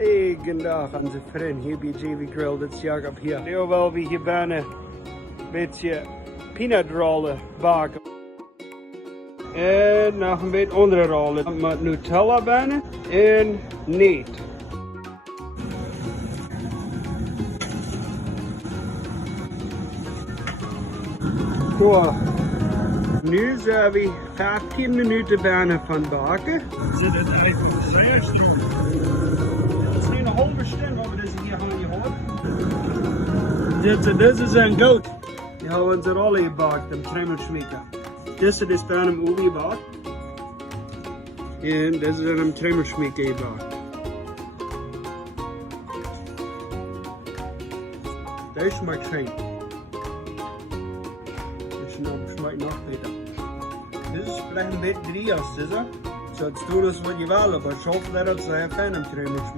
Goedendag onze vriend, hier bij JV Grill, dit is Jacob hier. Nu wil we hier bijna een beetje peanut rollen bakken. En nog een beetje andere rollen met Nutella bijna en niet. Zo. Nu zijn we 15 minuten bijna van bakken. Zit het eigenlijk vast, joh? Het is nu een halve stunde waar we deze hier gaan gehoord. Dit is een goat. Die hebben onze rolle gebakt, een Kjreemelschmiakja. Deze is bijna een olie gebakt. En deze is een Kjreemelschmiakja gebakt. Deze schmeckt fijn. Schmeckt nog beter. Dit is vielleicht een beetje drie als deze. Zo het stoel is wat je wil, maar ik hoop dat het zo fijn is.